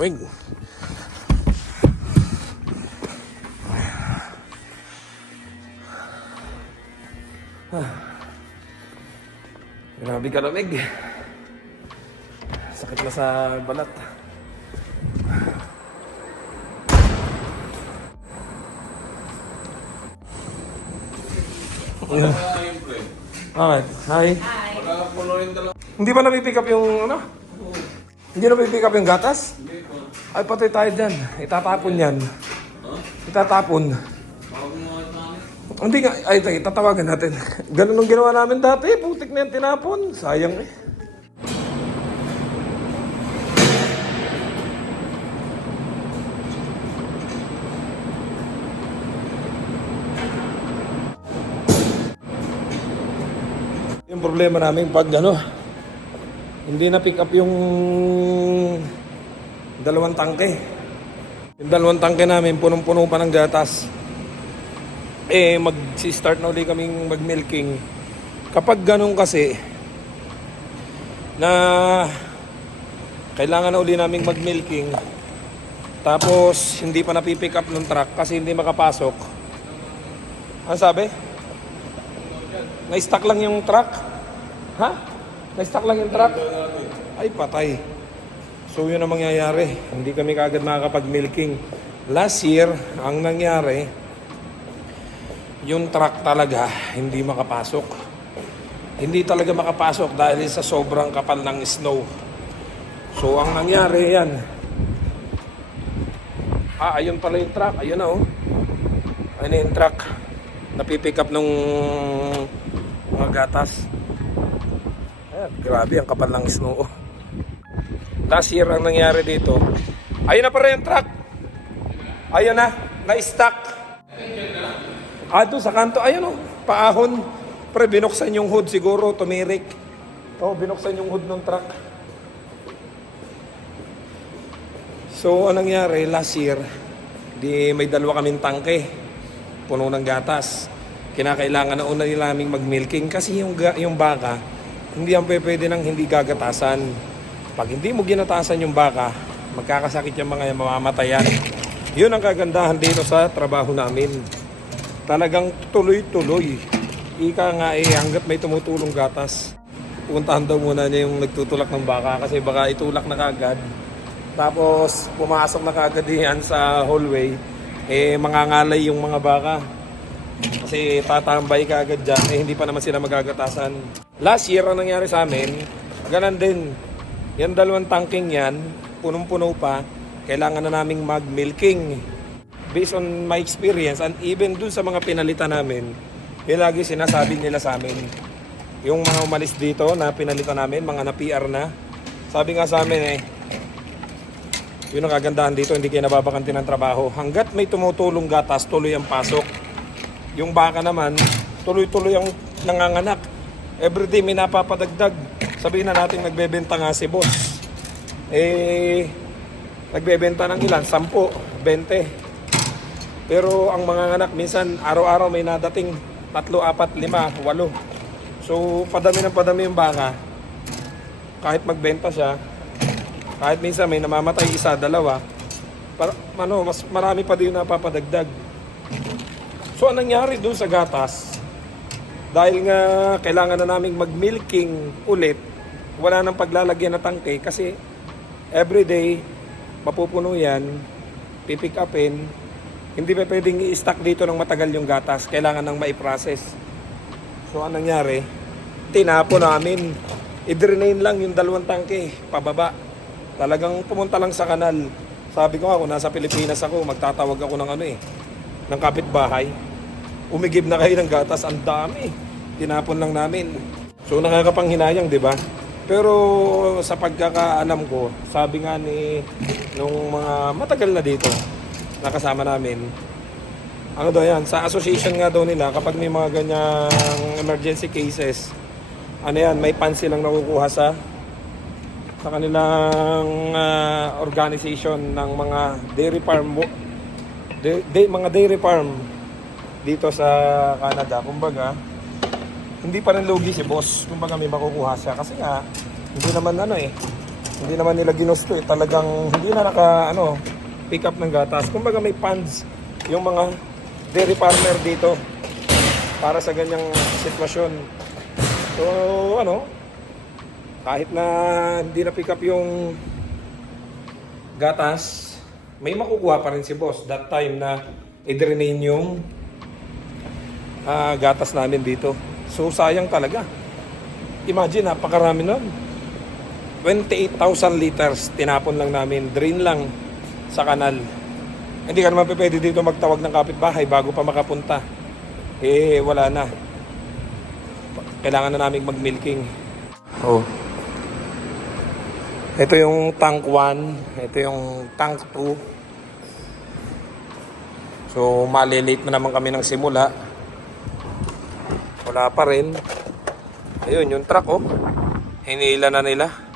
Wing. Grabe kalamig. Sakit na sa balat. Alright, hi. Hindi ba napipick up yung ano? Hindi napipick up yung gatas? Ay, patay tayo dyan. Itatapon yan. Itatapon. Hindi nga, ay, tatawagan natin. Ganun ang ginawa namin dati. Putik na yan tinapon. Sayang eh. Yung problema namin pag ano, hindi na pick up yung dalawang tangke. Yung dalawang tangke namin, punong-puno pa ng gatas. Eh, mag-start na ulit kaming mag-milking. Kapag ganun kasi, na kailangan na ulit naming mag-milking, tapos hindi pa napipick up ng truck kasi hindi makapasok. Ano sabi? Na-stuck lang yung truck? Ha? Na-stuck lang yung truck? Ay, patay. So, yun ang mangyayari. Hindi kami kaagad makakapag-milking. Last year, ang nangyari, yung truck talaga hindi makapasok. Hindi talaga makapasok dahil sa sobrang kapal ng snow. So, ang nangyari yan. Ayun pala yung truck. Ayun na oh. Ayun yung truck. Napipick up nung mga gatas. Ayan, grabe ang kapal ng snow. Last year ang nangyari dito. Ayun na pala yung truck. Ayun na. Na-stuck. Doon sa kanto, ayun o, paahon. Pre, binuksan yung hood siguro, tumirik. Binuksan yung hood ng truck. So, anong nangyari last year, di may dalawa kaming tangke, puno ng gatas. Kinakailangan na una nila naming mag-milking kasi yung baka, hindi ang pwede nang hindi gagatasan. Pag hindi mo ginatasan yung baka, magkakasakit yung mga mamamatayan. Yun ang kagandahan dito sa trabaho namin. Talagang tuloy-tuloy. Ika nga hanggat may tumutulong gatas. Puntahan daw muna niya yung nagtutulak ng baka kasi baka itulak na kagad. Tapos pumasok na kagad yan sa hallway. Mangangalay yung mga baka. Kasi tatambay kagad dyan. Hindi pa naman sila magagatasan. Last year ang nangyari sa amin, ganun din. Yan dalawang tangking yan, punong-puno pa. Kailangan na naming mag-milking. Based on my experience and even dun sa mga pinalitan namin, lagi sinasabi nila sa amin, yung mga umalis dito na pinalitan namin, mga na-PR na, sabi nga sa amin yun ang kagandahan dito, hindi kayo nababakanti ng trabaho. Hanggat may tumutulong gatas, tuloy ang pasok. Yung baka naman, tuloy-tuloy ang nanganganak. Everyday may napapadagdag. Sabihin na natin nagbebenta nga si boss. Nagbebenta ng ilan? 10, 20. Pero ang mga anak, minsan araw-araw may nadating 3, 4, 5, 8. So, padami ng padami yung baka. Kahit magbenta siya, kahit minsan may namamatay 1, 2, mas marami pa din napapadagdag. So, anong nangyari doon sa gatas? Dahil nga kailangan na naming mag-milking ulit, wala nang paglalagyan na tangke kasi everyday mapupuno yan, pipick upin. Hindi pa pwedeng i-stack dito ng matagal yung gatas. Kailangan nang mai-process. So, anong nangyari? Tinapon namin. I-drain lang yung dalawang tangke, pababa. Talagang pumunta lang sa kanal. Sabi ko nga, kung nasa Pilipinas ako, magtatawag ako ng kapitbahay. Umigib na kayo ng gatas, ang dami. Tinapon lang namin. So, nakakapanghinayang, di ba? Pero sa pagkakaalam ko, sabi nga nung mga matagal na dito, nakasama namin, yan, sa association nga daw nila, kapag may mga ganyang emergency cases, may pan silang nakukuha sa kanilang organization ng mga dairy farm, mga dairy farm dito sa Canada. Kumbaga, hindi pa rin lugi si boss. Kumbaga may makukuha siya kasi nga, hindi naman Hindi naman nila ginusto eh. Talagang hindi na pick up ng gatas. Kumbaga may funds yung mga dairy farmer dito para sa ganyang sitwasyon. So kahit na hindi na pick up yung gatas, may makukuha pa rin si boss that time na i-drain yung gatas namin dito. So sayang talaga. Imagine, napakarami nun. 28,000 liters tinapon lang namin, drain lang sa kanal. Hindi ka naman pwede dito magtawag ng kapitbahay bago pa makapunta. Wala na. Kailangan na namin mag-milking. Ito yung tank 1, ito yung tank 2. So malilate na naman kami ng simula. Wala pa rin. Ayun yung truck hinila na nila.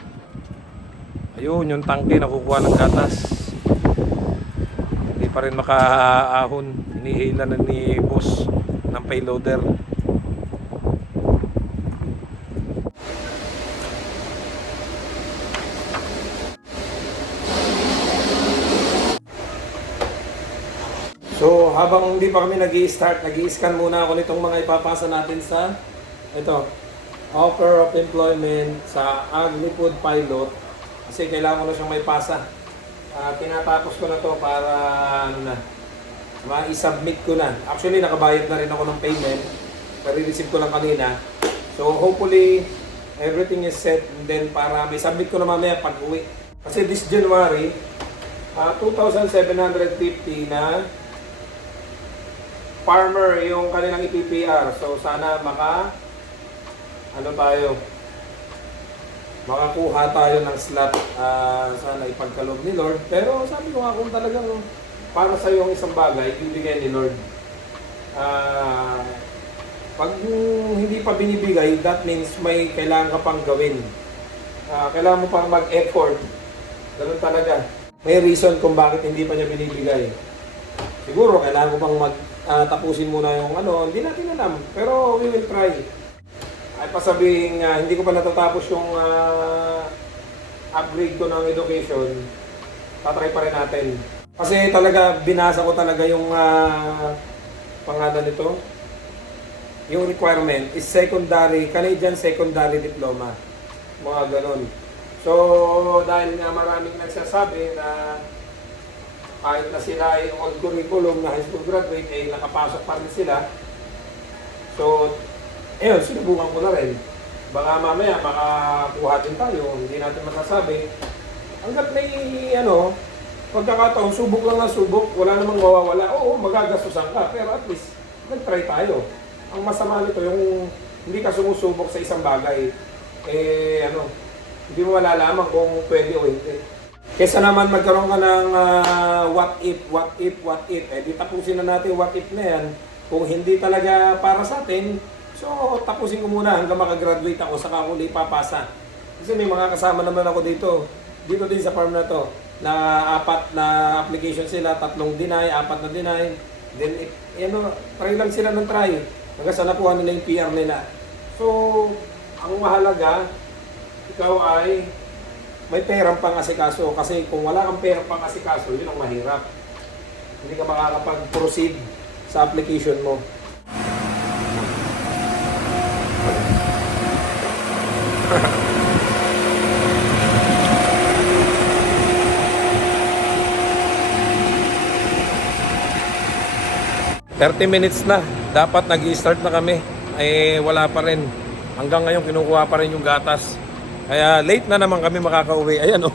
Ayun yung tangke nakukuha ng gatas. Hindi pa rin makaahon. Hinihila na ni boss ng payloader. So habang hindi pa kami nag-i-start, nag-i-scan muna ako nitong mga ipapasa natin sa offer of employment sa AgriFood Pilot. Kasi kailangan ko na siyang may pasa. Tinatapos ko na to para ma-submit ko na. Actually, nakabayad na rin ako ng payment. Nare-receive ko lang kanina. So, hopefully, everything is set. And then, para may submit ko na mamaya pag uwi. Kasi this January, 2,750 na farmer yung kanilang IPPR. So, sana makakuha tayo ng slot, sana ipagkaloob ni Lord. Pero sabi ko nga, kung talagang para sa iyo ang isang bagay, ibibigay ni Lord. Pag hindi pa binibigay, that means may kailangan ka pang gawin. Kailangan mo pang mag-effort. Ganun talaga. May reason kung bakit hindi pa niya binibigay. Siguro kailangan ko pang tapusin muna yung hindi natin alam. Pero we will try. Ay pasabing hindi ko pa natatapos yung upgrade ko ng education, tatry pa rin natin. Kasi talaga binasa ko talaga yung pangalan nito. Yung requirement is secondary, Canadian secondary diploma. Mga ganon. So dahil nga maraming nagsasabi na kahit na sila ay old curriculum na high school graduate, nakapasok pa rin sila. So sinubukan ko na rin. Baka mamaya makakuha din tayo, hindi natin masasabi. Hanggat may pagkakataon, subok lang na subok, wala namang mawawala. Oo, magagastusan ka, pero at least nag-try tayo. Ang masama nito, yung hindi ka sumusubok sa isang bagay, hindi mo malalaman kung pwede o hindi. Kesa naman magkaroon ka ng what if, di tapusin na natin what if na yan. Kung hindi talaga para sa atin, so tapusin ko muna hanggang makagraduate ako, saka ako ipapasa. Kasi may mga kasama naman ako dito din sa farm na to, na 4 na application sila, 3 deny, 4 na deny. Then try lang sila ng try hanggang sa nakuha nila yung PR nila. So ang mahalaga, ikaw ay may perang pang-asikaso. Kasi kung wala kang perang pang-asikaso, yun ang mahirap. Hindi ka makakapag-proceed sa application mo. ...30 minutes na. Dapat nag-i-start na kami. Wala pa rin. Hanggang ngayon kinukuha pa rin yung gatas. Kaya late na naman kami makakauwi. Ayan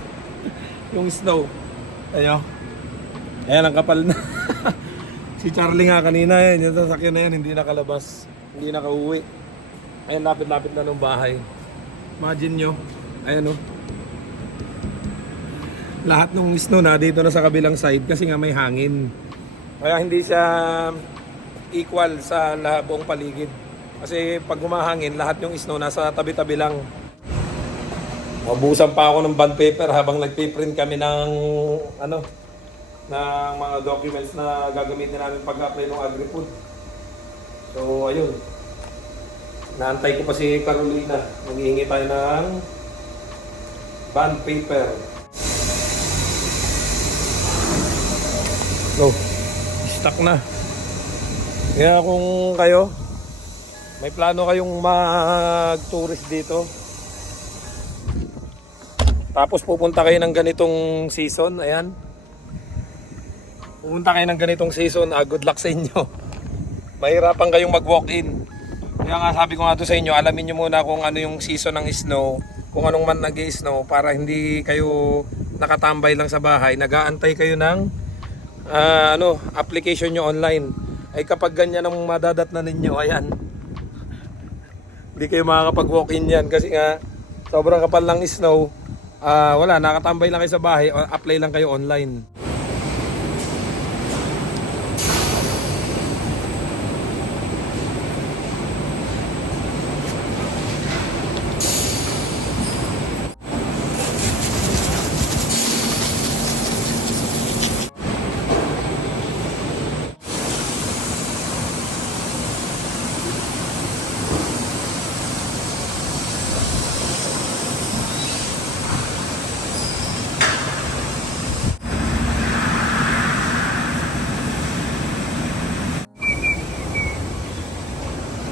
yung snow. Ayan. Ayan ang kapal na. Si Charlie nga kanina yung sasakyan na yan, hindi nakalabas. Hindi nakauwi. Ayan, lapit-lapit na ng bahay. Imagine nyo. Ayan lahat ng snow na dito na sa kabilang side kasi nga may hangin. Kaya hindi siya equal sa buong paligid. Kasi pag humahangin, lahat yung snow nasa tabi-tabi lang. Mabusan pa ako ng bond paper habang nagpiprint kami ng ng mga documents na gagamitin namin pag-apply ng AgriFood. So ayun. Naantay ko pa si Carolina. Maghihingi tayo ng bond paper. Go. Stuck na. Kaya kung kayo, may plano kayong mag-tourist dito, tapos pupunta kayo ng ganitong season, ayan. Pupunta kayo ng ganitong season, good luck sa inyo. Mahirapan kayong mag-walk-in. Kaya nga sabi ko nga to sa inyo, alamin nyo muna kung ano yung season ng snow, kung anong man nag-i-snow, para hindi kayo nakatambay lang sa bahay. Nag-aantay kayo ng application nyo online. Ay kapag ganyan ang madadat na ninyo, ayan, hindi kayo makakapag-walk-in yan kasi nga sobrang kapal ng snow. Wala, nakatambay lang kayo sa bahay, apply lang kayo online.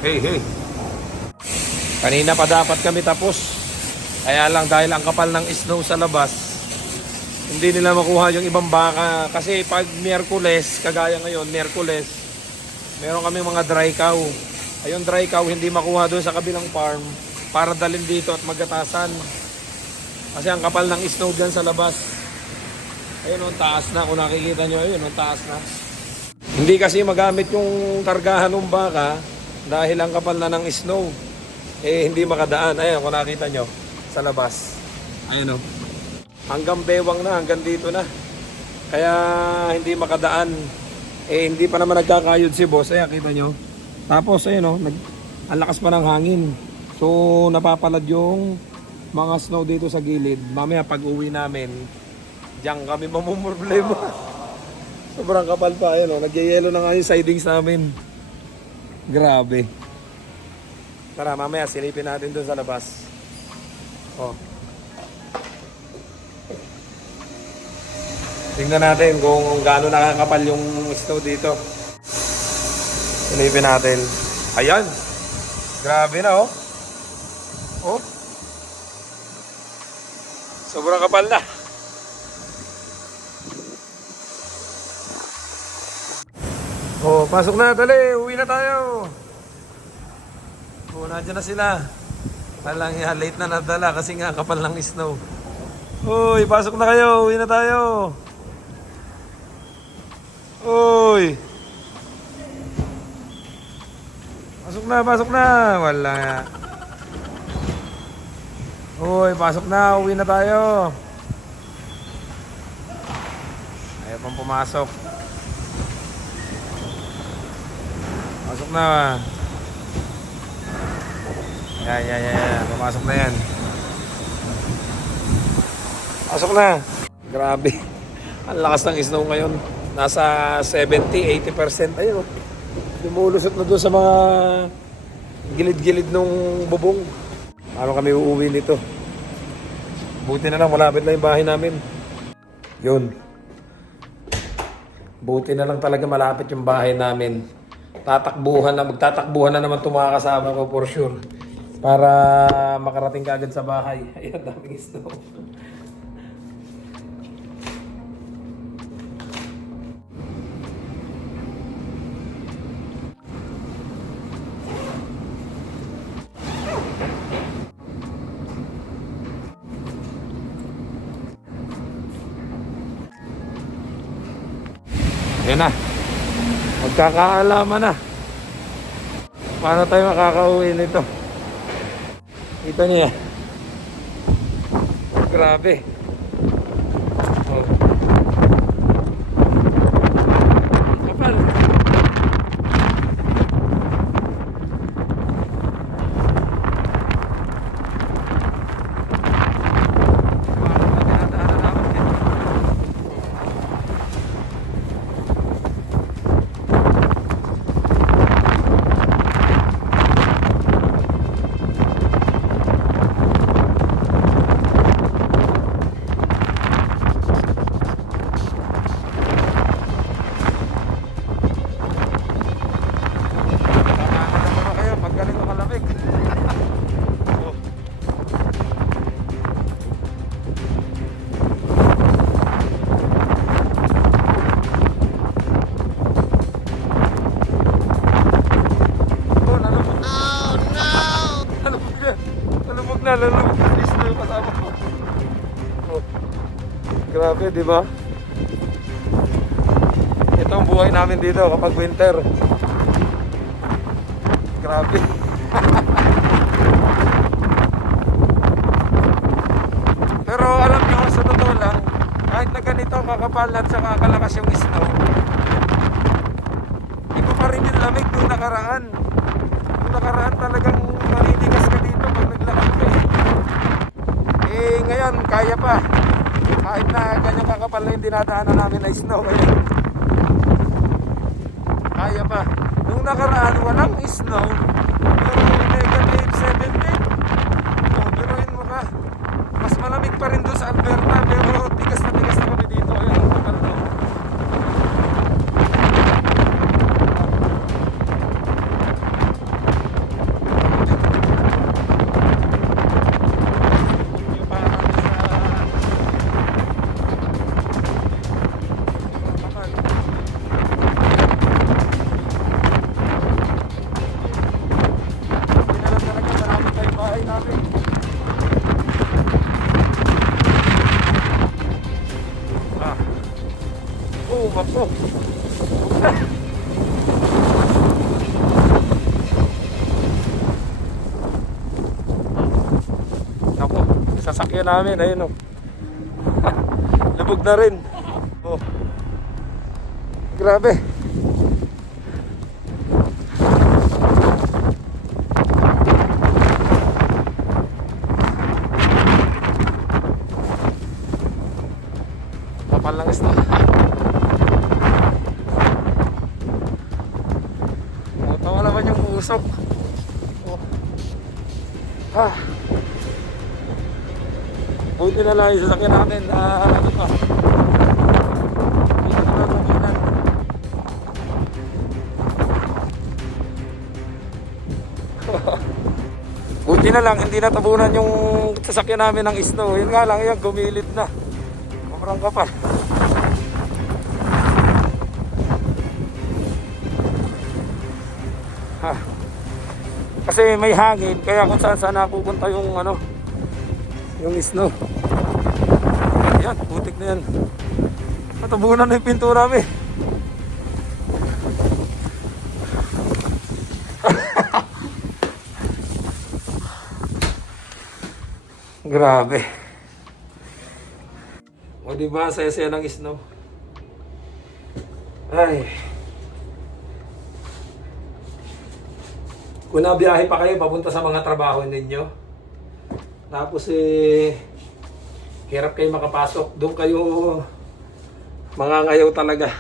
Hey. Kanina pa dapat kami tapos. Kaya lang dahil ang kapal ng snow sa labas, hindi nila makuha yung ibang baka. Kasi pag Miyerkules, kagaya ngayon, Miyerkules, meron kami mga dry cow. Ayun dry cow hindi makuha doon sa kabilang farm para dalhin dito at magatasan. Kasi ang kapal ng snow dyan sa labas. Ayun, ang taas na. Kung nakikita nyo, ayun, ang taas na. Hindi kasi magamit yung kargahan ng baka dahil ang kapal na ng snow. Hindi makadaan. Ayun, kung nakita nyo, sa labas. Ayun, hanggang bewang na, hanggang dito na. Kaya hindi makadaan. Hindi pa naman nagkakayod si boss. Ayan, kita nyo. Tapos, ayun, ang lakas pa ng hangin. So, napapalad yung mga snow dito sa gilid. Mamaya, pag uwi namin, diyan kami mamumroblema. Sobrang kapal pa. Ayun, nagyayelo na nga yung sidings namin. Grabe. Tara, mamaya silipin natin doon sa labas. Tingnan natin kung gaano nakakapal yung snow dito. Silipin natin. Ayan. Grabe na, oh. Sobrang kapal na. Pasok na, dali, uwi na tayo. Nandiyan na sila. Talang late na nadala kasi nga kapal ng snow. Uy, pasok na kayo, uwi na tayo. Uy. Pasok na. Wala. Uy, pasok na, uwi na tayo. Ayaw pang pumasok. Pasok na. Yan. Pumasok na yan. Pasok na. Grabe. Ang lakas ng snow ngayon. Nasa 70-80%. Ayun. Lumulusot na doon sa mga gilid-gilid ng bubong. Paano kami uuwi nito? Buti na lang, malapit na yung bahay namin. Yun. Buti na lang talaga malapit yung bahay namin. Magtatakbuhan na naman itong mga kasama ko for sure. Para makarating ka agad sa bahay. Ayan, daming snow. Ayan na. Magkakaalaman na. Paano tayo makakauwi nito? Kita niya. Grabe. Kapal. na, lalabog na snow yung kasama ko. Oh. Grabe, di ba? Ito ang buhay namin dito kapag winter. Grabe. Pero alam nyo, sa totoo lang, kahit na ganito kakapal at saka kalakas yung snow, iba pa rin yung lamig nung nakaraan. Nung nakaraan talagang maninigas ka dito pag naglakad ka eh. Ngayon, kaya pa. Kahit na ganyan kakapal na yung dinadaanan namin na snow ngayon. Kaya pa. Nung nakaraan, walang snow. Pero negative 17. O, biruin mo ka. Mas malamig pa rin doon sa Alberta. Pero tigas na kami dito. Ayun, ang kapal na. Ako. Ako, sasakyan namin, ayun oh. Lubog na rin. Oh. Grabe. Kapal lang ito. Tawa naman yung usok. Oh. Ah. Buti na lang yung sasakyan natin. Ano pa? Buti na lang makinan. Buti na lang hindi natabunan yung sasakyan namin ng snow. Yun nga lang yan, gumilid na. Sobrang kapal. Kasi may hangin, kaya kung saan saan napupunta yung ano, yung snow. Ayan, putik na yan. Natabunan na yung pintura namin. Grabe. O diba, saya-saya ng snow. Ay. Kung nabiyahe pa kayo papunta sa mga trabaho ninyo, tapos hirap kayo makapasok, doon kayo mangangayaw talaga.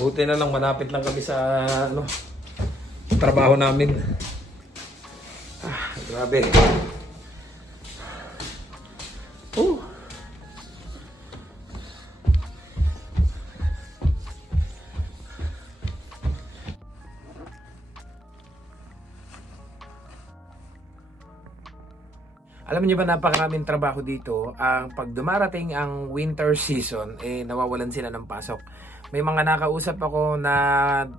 Buti na lang malapit lang kami sa ano, trabaho namin. Grabe. Alam niyo ba, napakaraming trabaho dito. Ang pag dumarating ang winter season, nawawalan sila ng pasok. May mga nakausap ako na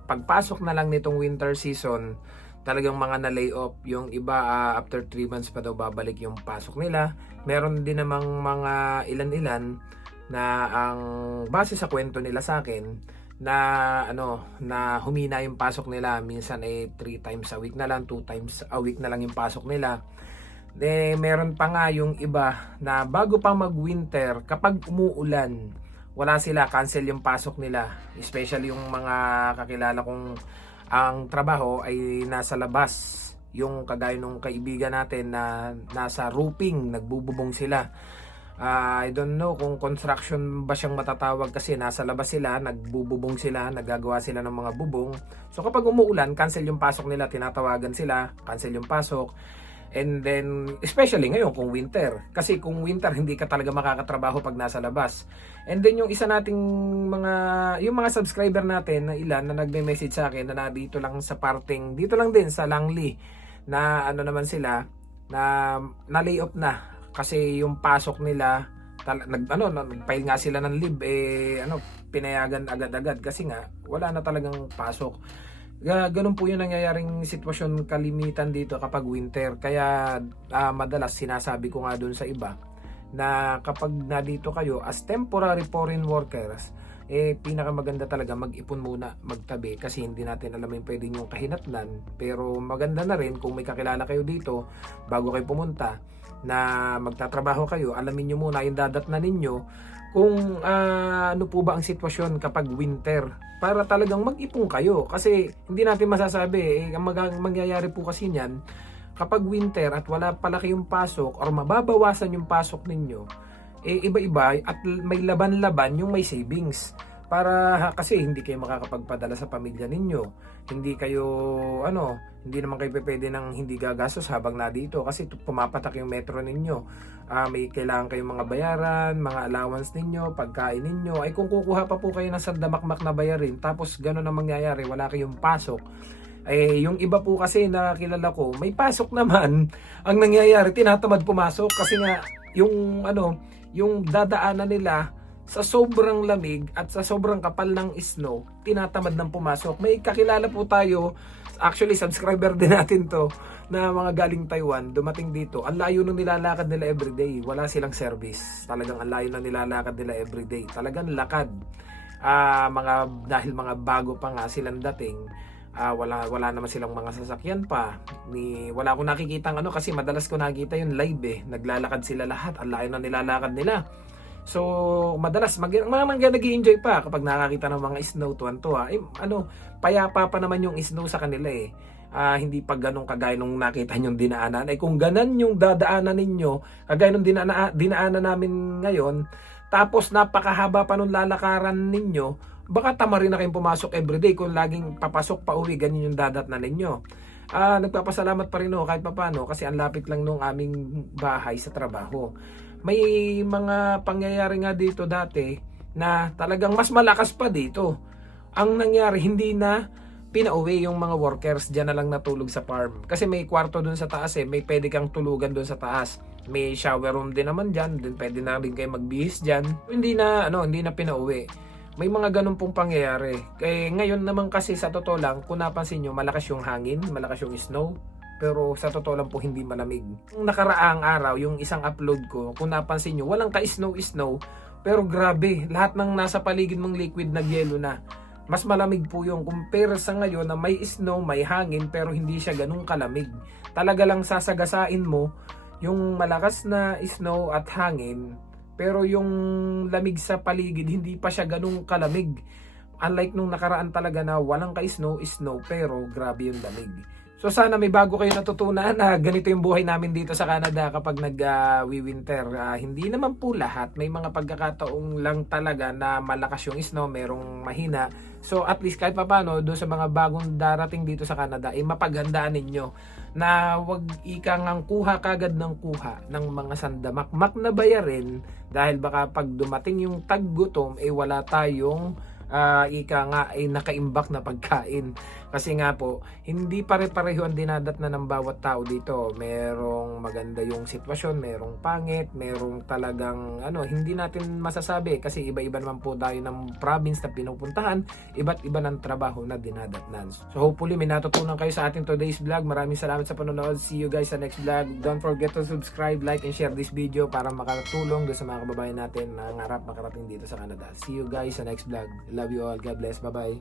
pagpasok na lang nitong winter season, talagang mga na-lay off. Yung iba after 3 months pa daw babalik yung pasok nila. Meron din namang mga ilan-ilan na ang base sa kwento nila sa akin na na humina yung pasok nila. Minsan 3 times a week na lang, 2 times a week na lang yung pasok nila. Meron pa nga yung iba na bago pa mag-winter, kapag umuulan, wala sila, cancel yung pasok nila. Especially yung mga kakilala kong ang trabaho ay nasa labas. Yung kagaya nung kaibigan natin na nasa roofing, nagbububong sila. I don't know kung construction ba siyang matatawag kasi nasa labas sila, nagbububong sila, naggagawa sila ng mga bubong. So kapag umuulan, cancel yung pasok nila, tinatawagan sila, cancel yung pasok. And then, especially ngayon kung winter. Kasi kung winter, hindi ka talaga makakatrabaho pag nasa labas. And then yung isa nating yung mga subscriber natin na ilan na nagme-message sa akin na nandito lang sa parting, dito lang din sa Langley, na naman sila, na lay off na. Kasi yung pasok nila, nag-file nga sila ng leave, pinayagan agad-agad kasi nga, wala na talagang pasok. Ganun po yung nangyayaring sitwasyon kalimitan dito kapag winter. Kaya madalas sinasabi ko nga dun sa iba na kapag nandito kayo as temporary foreign workers, pinakamaganda talaga mag-ipon muna, magtabi, kasi hindi natin alam yung pwede nyong kahinatnan. Pero maganda na rin kung may kakilala kayo dito bago kayo pumunta na magtatrabaho kayo, alamin nyo muna yung dadatnan ninyo kung ano po ba ang sitwasyon kapag winter, para talagang mag-ipon kayo. Kasi hindi natin masasabi, ang mangyayari po kasi niyan kapag winter at wala pala kayong pasok or mababawasan yung pasok ninyo, iba-iba at may laban-laban yung may savings, para kasi hindi kayo makakapagpadala sa pamilya ninyo, hindi kayo hindi naman kayo pwede ng hindi gagastos habang na dito kasi pumapatak yung metro ninyo. May kailangan kayong mga bayaran, mga allowance ninyo, pagkain ninyo. Ay kung kukuha pa po kayo ng sandamakmak na bayarin, tapos gano'n ang mangyayari, wala kayong pasok. Yung iba po kasi na kilala ko, may pasok naman, ang nangyayari tinatamad pumasok kasi nga yung dadaanan nila sa sobrang lamig at sa sobrang kapal ng snow, tinatamad ng pumasok. May kakilala po tayo, actually subscriber din natin to, na mga galing Taiwan, dumating dito. Ang layo nung nilalakad nila everyday. Wala silang service. Talagang ang layo na nilalakad nila everyday. Talagang lakad. Dahil mga bago pa nga silang dating, wala naman silang mga sasakyan pa. Wala akong nakikitang kasi madalas ko nakita yung live naglalakad sila lahat. Ang layo na nilalakad nila. So, madalas nag-i-enjoy pa kapag nakakita ng mga snow, tuwan-tuwa. Payapa pa naman yung snow sa kanila hindi pa ganun kagaya nung nakita nyong dinaanan. Kung ganan yung dadaanan ninyo, kagaya nung dinaanan namin ngayon, tapos napakahaba pa nung lalakaran ninyo, baka tama rin na kayong pumasok everyday kung laging papasok pa uwi, ganyan yung dadatnan ninyo. Nagpapasalamat pa rin kahit papano kasi ang lapit lang nung aming bahay sa trabaho. May mga pangyayari nga dito dati na talagang mas malakas pa dito. Ang nangyari, hindi na pinauwi yung mga workers, dyan na lang natulog sa farm. Kasi may kwarto dun sa taas may pwede kang tulugan dun sa taas. May shower room din naman dyan, din pwede na rin kayo magbihis dyan. Hindi na pinauwi. May mga ganun pong pangyayari. Ngayon naman kasi sa totoo lang, kung napansin nyo, malakas yung hangin, malakas yung snow. Pero sa totoo lang po hindi malamig. Yung nakaraang araw, yung isang upload ko, kung napansin nyo, walang ka-snow. Pero grabe, lahat ng nasa paligid mong liquid nag-yelo na. Mas malamig po yung compare sa ngayon na may snow, may hangin, pero hindi siya ganun kalamig. Talaga lang sasagasain mo yung malakas na snow at hangin, pero yung lamig sa paligid, hindi pa siya ganun kalamig. Unlike nung nakaraan talaga na walang ka-snow, pero grabe yung lamig. So sana may bago kayo natutunan na ganito yung buhay namin dito sa Canada kapag nag-winter. Hindi naman po lahat. May mga pagkakataong lang talaga na malakas yung snow, merong mahina. So at least kahit papano, doon sa mga bagong darating dito sa Canada, mapaghandaan ninyo na wag ikang kuha kagad ng kuha ng mga sandamakmak na bayarin, dahil baka pag dumating yung taggutom, wala tayong nakaimbak na pagkain. Kasi nga po, hindi pare-pareho ang dinadatnan ng bawat tao dito. Merong maganda yung sitwasyon, merong pangit, merong talagang hindi natin masasabi kasi iba-iba naman po tayo ng province na pinupuntahan, iba't iba ng trabaho na dinadatnan. So hopefully may natutunan kayo sa ating today's vlog. Maraming salamat sa panonood. See you guys sa next vlog. Don't forget to subscribe, like, and share this video para makatulong doon sa mga kababayan natin na ngarap makarating dito sa Canada. See you guys sa next vlog. Love you all. God bless. Bye-bye.